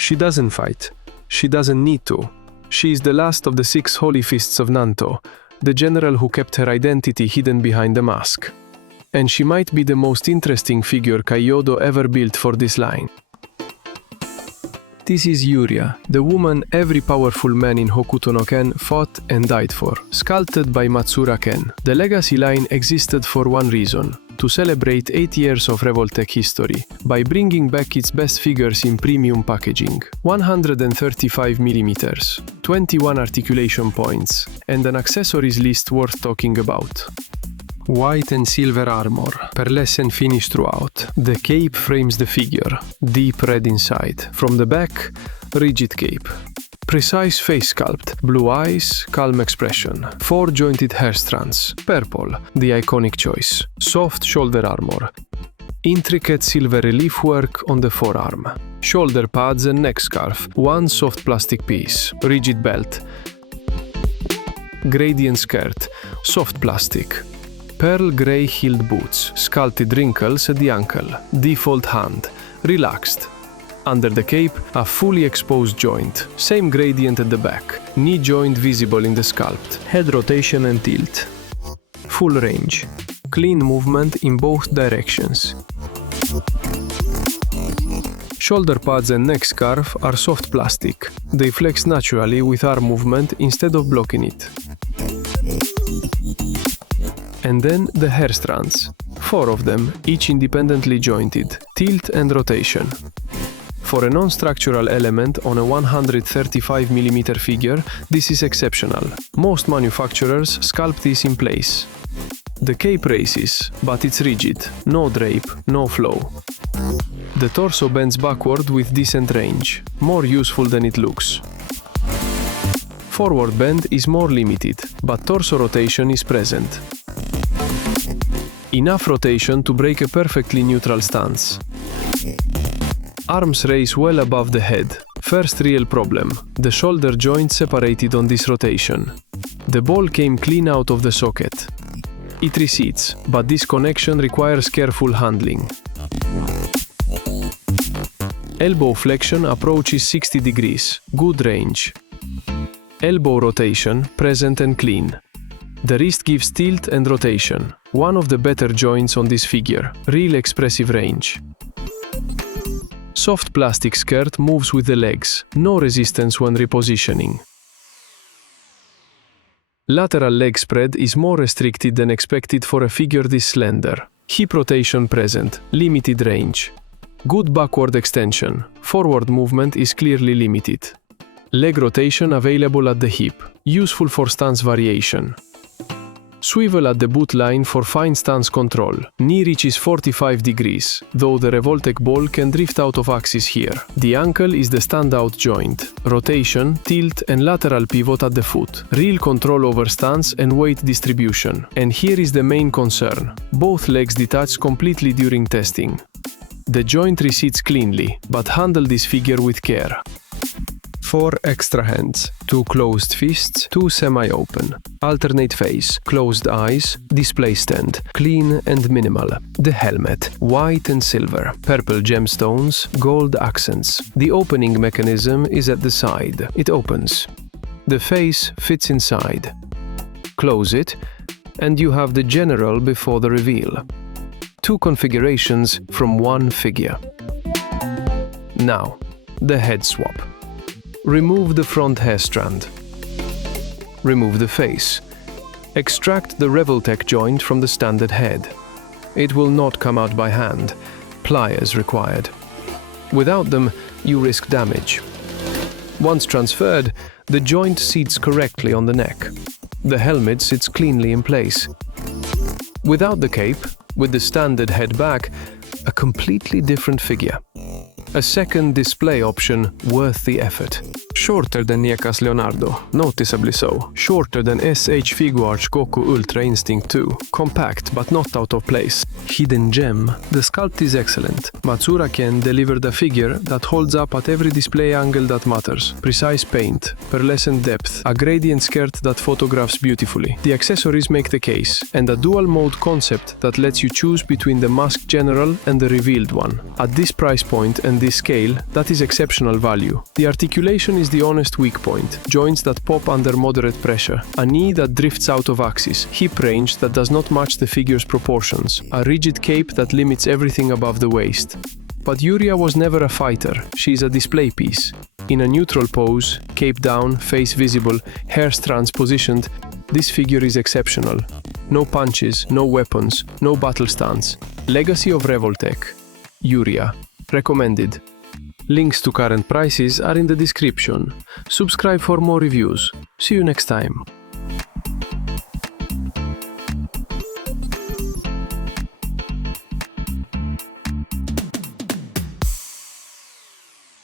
She doesn't fight. She doesn't need to. She is the last of the 6 holy fists of Nanto, the general who kept her identity hidden behind a mask. And she might be the most interesting figure Kaiyodo ever built for this line. This is Yuria, the woman every powerful man in Hokuto no Ken fought and died for, sculpted by Matsuura Ken. The legacy line existed for one reason: to celebrate 8 years of Revoltech history, by bringing back its best figures in premium packaging. 135mm, 21 articulation points, and an accessories list worth talking about. White and silver armor, pearlescent finish throughout. The cape frames the figure, deep red inside. From the back, rigid cape. Precise face sculpt, blue eyes, calm expression. 4 jointed hair strands, purple, the iconic choice. Soft shoulder armor. Intricate silver relief work on the forearm. Shoulder pads and neck scarf, 1 soft plastic piece. Rigid belt. Gradient skirt, soft plastic. Pearl grey heeled boots, sculpted wrinkles at the ankle, default hand, relaxed. Under the cape, a fully exposed joint, same gradient at the back, knee joint visible in the sculpt, head rotation and tilt. Full range, clean movement in both directions. Shoulder pads and neck scarf are soft plastic. They flex naturally with arm movement instead of blocking it. And then the hair strands, 4 of them, each independently jointed, tilt and rotation. For a non-structural element on a 135mm figure, this is exceptional. Most manufacturers sculpt this in place. The cape races, but it's rigid, no drape, no flow. The torso bends backward with decent range, more useful than it looks. Forward bend is more limited, but torso rotation is present. Enough rotation to break a perfectly neutral stance. Arms raise well above the head. First real problem: the shoulder joint separated on this rotation. The ball came clean out of the socket. It recedes, but this connection requires careful handling. Elbow flexion approaches 60 degrees, good range. Elbow rotation, present and clean. The wrist gives tilt and rotation, one of the better joints on this figure, real expressive range. Soft plastic skirt moves with the legs, no resistance when repositioning. Lateral leg spread is more restricted than expected for a figure this slender. Hip rotation present, limited range. Good backward extension, forward movement is clearly limited. Leg rotation available at the hip, useful for stance variation. Swivel at the boot line for fine stance control. Knee reaches 45 degrees, though the Revoltech ball can drift out of axis here. The ankle is the standout joint. Rotation, tilt and lateral pivot at the foot. Real control over stance and weight distribution. And here is the main concern. Both legs detach completely during testing. The joint recedes cleanly, but handle this figure with care. 4 extra hands, 2 closed fists, 2 semi-open. Alternate face, closed eyes, display stand, clean and minimal. The helmet, white and silver, purple gemstones, gold accents. The opening mechanism is at the side. It opens. The face fits inside. Close it, and you have the general before the reveal. 2 configurations from one figure. Now, the head swap. Remove the front hair strand. Remove the face. Extract the Revoltech joint from the standard head. It will not come out by hand. Pliers required. Without them, you risk damage. Once transferred, the joint seats correctly on the neck. The helmet sits cleanly in place. Without the cape, with the standard head back, a completely different figure. A second display option worth the effort. Shorter than Niekas Leonardo, noticeably so. Shorter than SH Figuarts Goku Ultra Instinct 2. Compact, but not out of place. Hidden gem. The sculpt is excellent. Matsuura Ken delivered a figure that holds up at every display angle that matters. Precise paint, pearlescent depth, a gradient skirt that photographs beautifully. The accessories make the case, and a dual mode concept that lets you choose between the masked general and the revealed one. At this price point and this scale, that is exceptional value. The articulation is the honest weak point. Joints that pop under moderate pressure. A knee that drifts out of axis. Hip range that does not match the figure's proportions. A rigid cape that limits everything above the waist. But Yuria was never a fighter. She is a display piece. In a neutral pose, cape down, face visible, hair strands positioned, this figure is exceptional. No punches, no weapons, no battle stance. Legacy of Revoltech. Yuria. Recommended. Links to current prices are in the description. Subscribe for more reviews. See you next time.